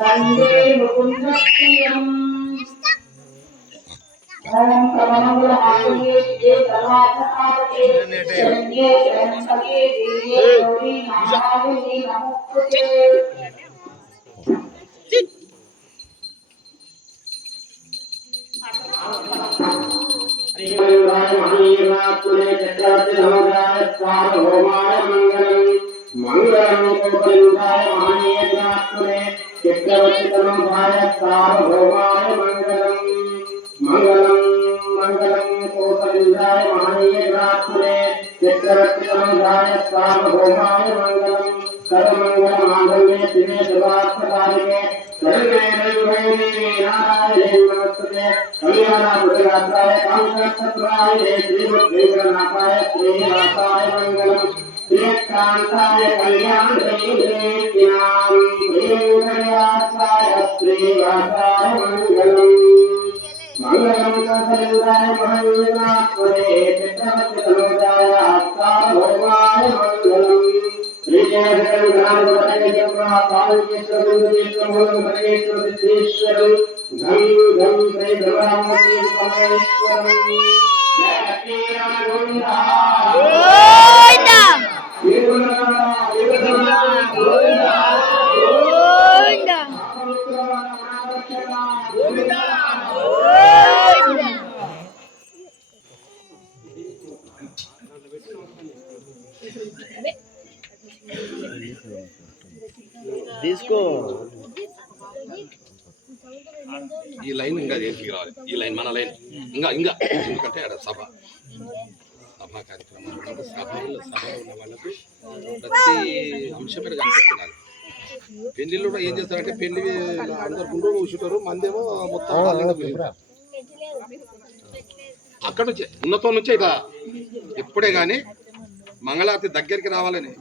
वन्दे मुकुन्दप्रियम् ओम सर्वमंगलमांगल्ये शिवे सर्वार्थसाधके शरण्ये त्र्यंबके देवी गौरी नारायणी नमोस्तुते। मंगलम गोविंदाय महानीयनाथुने चक्रवर्तितनोभाय सार्वभौमाय मंगलम मंगलम मंगलम गोविंदाय महानीयनाथुने चक्रवर्तितनोभाय सार्वभौमाय मंगलम सर्वमंगल मांगल्ये शिवे सर्वार्थसाधके शरण्ये त्र्यंबके नारायणे नमोस्तुते। कल्याणाय कामकल्पत्राय श्रीमद्वेंकटनाथाय श्रीनिवासाय मंगलम श्रीकांताय कल्याणदेव्यां प्रियंकराय श्रीवासाय मंगलम मंगलम गोविंदाय महानीयनाथुने चक्रवर्तितनोभाय सार्वभौमाय मंगलम తీసుకో ఈ లైన్ ఇంకా దేనికి రావాలి ఈ లైన్ మన లైన్ ఇంకా ఇంకా ఎందుకంటే అక్కడ సభా కార్యక్రమాలు సభలో ఉన్న వాళ్ళకి ప్రతి అంశం మీద కనిపిస్తున్నారు. పెళ్లిళ్ళు కూడా ఏం చేస్తారంటే పెళ్లి అందరు గుండ్రు కూర్చుంటారు, మందేమో మొత్తం అక్కడ నుంచే ఉన్నతం నుంచే ఇక ఎప్పుడే కానీ మంగళారతి దగ్గరికి రావాలని